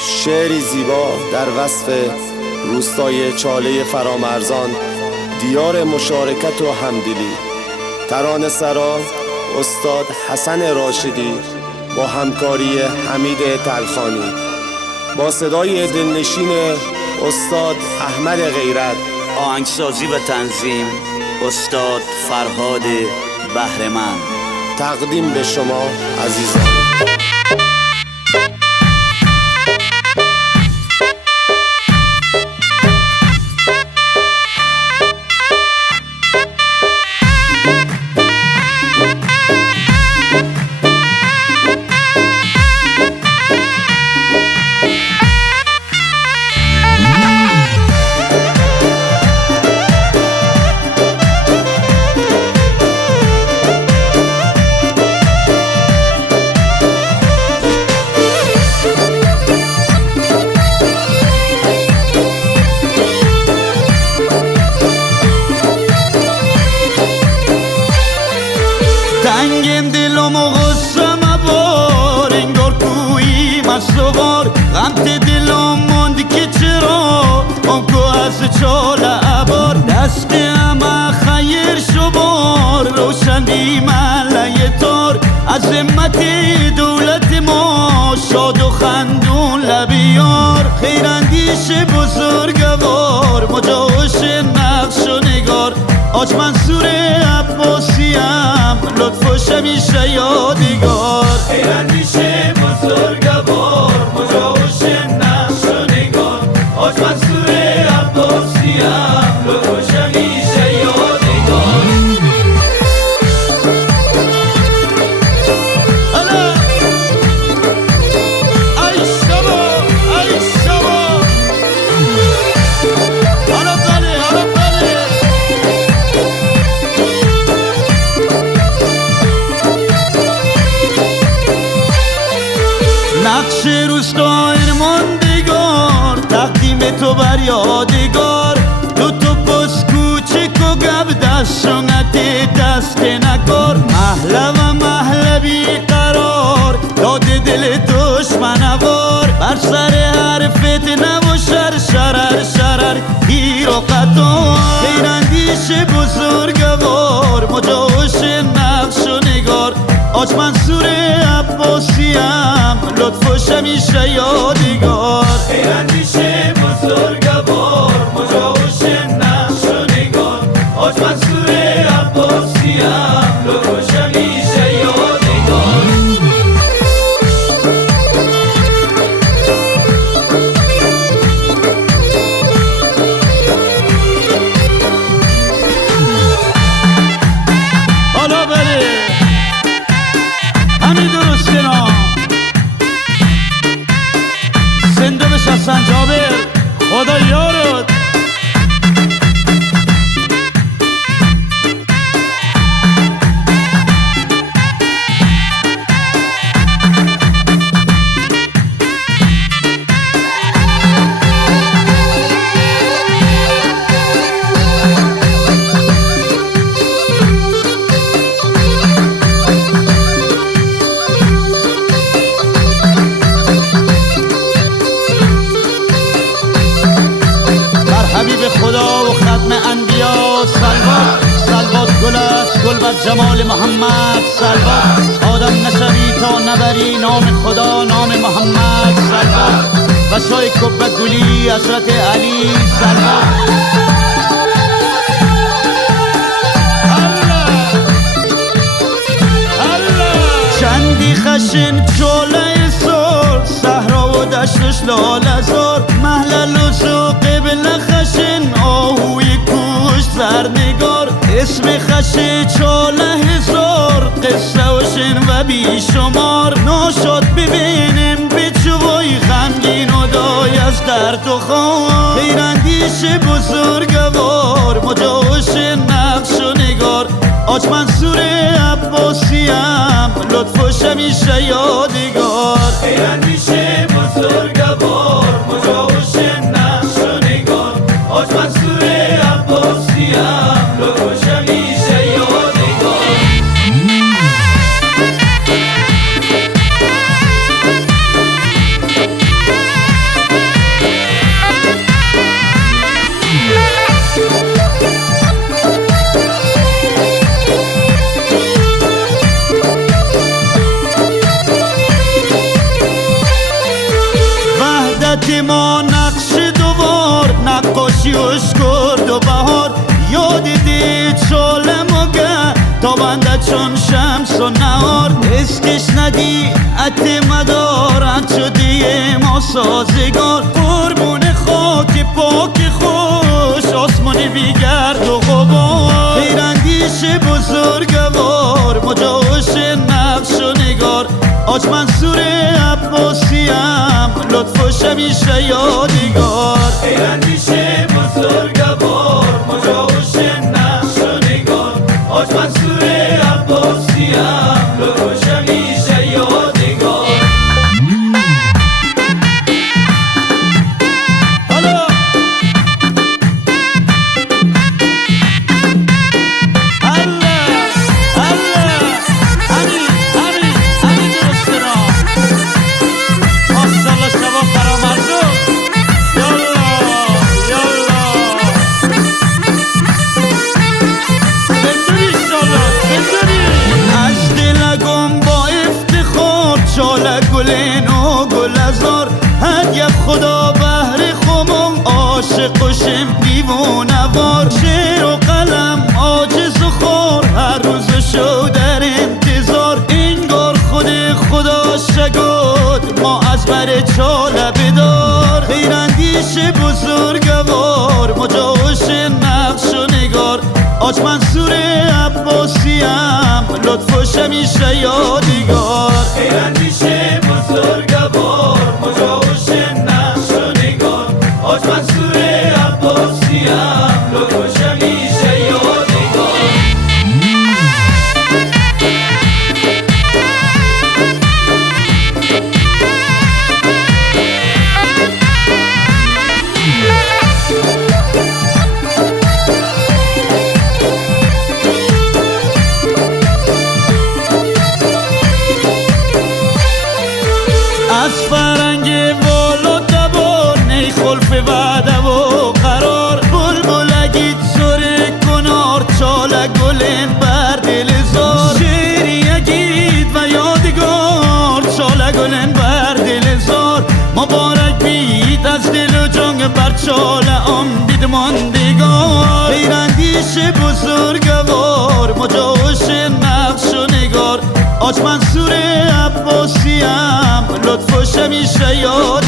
شعری زیبا در وصف روستای چاله فرامرزان، دیار مشارکت و همدلی. ترانه سرا استاد حسن راشدی با همکاری حمید تلخانی، با صدای دلنشین استاد احمد غیرت، آهنگسازی و تنظیم استاد فرهاد بهره‌مند. تقدیم به شما عزیزان. غمت دلم موند که چرا آنکو از چال عبار دست اما خیر شبار روشن بی ملای تار عظمت دولت ما شاد و خندون لبیار خیراندیش بزرگوار مجاوش نقش و نگار آج منصور عباسیم لطف و شمیشه یادگار خیراندیش بزرگوار مجاوش نقش و نگار آج منصور عباسیم لطف و شمیشه یادگار نقش روستای ماندگار تقدیم تو بر یادگار تو پس کوچک و گب دستانت دست نکار محله و محله بی قرار داد دل دشمنوار بر سر هر فتنه و شرر گیر و قطار خیراندیش بزرگوار مجاوش نقش و نگار آج منصور عباسیم لطف و شمیشه یادگار خیراندیش بزرگوار مجاوش نقش و نگار آج منصور عباسیم لطف و شمیشه یادگار حالا بره همین درسته نا زنده بش حسن جابر خدا یارت حبیب خدا و ختم انبیا سلوات گل است گل بر جمال محمد سلوات آدم نشوی تا نبری نام خدا نام محمد سلوات و شای کبه گلی حضرت علی سلوات چندی خشن چاله سر صحرا و دشتش لالزار محل لزو قبل خشن آهوی کوش زرنگار اسم خش چاله هزار قصه و شن و بیشمار ناشاد ببینیم بچوی غمگین و دای از درد و خوار خیراندیش بزرگوار مجاوش نقش و نگار آج منصور عباسیم لطف و شمیشه یادگار خیراندیش بزرگوار مجاوش نقش و نگار آج منصور عباسیم لطف و شمیشه یادگار چون شمس و نهار اسکش ندی عط مدارت شدی ما سازگار قربون خاک پاک خوش آسمان بیگرد و غبار خیراندیش بزرگوار مجاوش نقش و نگار آج منصور عباسیم لطفش همیشه یادگار خیراندیش بزرگوار مجاوش نقش و نگار آج منصور عباسیم لطفش همیشه یادگار گلین و گلزار هدیه خدا بهر خمم عاشق و شم دیوونوار شعر و قلم عاجز و خور هر روز شو در انتظار انگار خود خدا شگود ما از بر چاله بدار خیراندیش بزرگوار مجاوش نقش و نگار آج منصور عباسیم لطفش همیشه یادگار خیراندیش بزرگوار مجاوش نقش و نگار آج منصور عباسیم لطفش همیشه یادگار از فرنگ والا دبار نی خلف وعده و قرار بلبل اگید سر کنار چاله گلین بر دل زار شیری اگید و یادگار چاله گلین بر دل زار مبارک بید از دل و جنگ بر چاله آم بید ماندگار خیراندیش بزرگوار مجاوش نقش و نگار آج منصور عباسیم لطفش همیشه یاد